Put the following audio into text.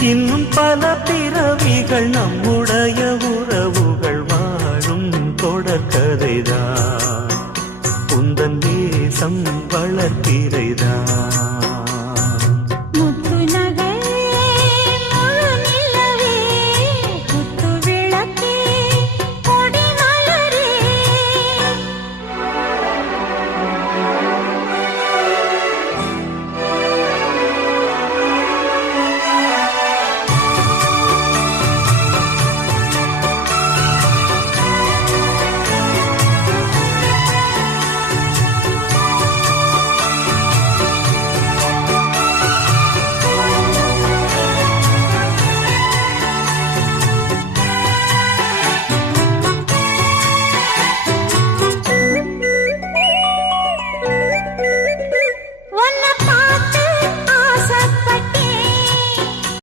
இன்னும் பல பிறவிகள் நம்முடைய உறவுகள் வாழும் தொடர்கதைதான். உந்தன் தேசம் வளர்த்திரைதான்.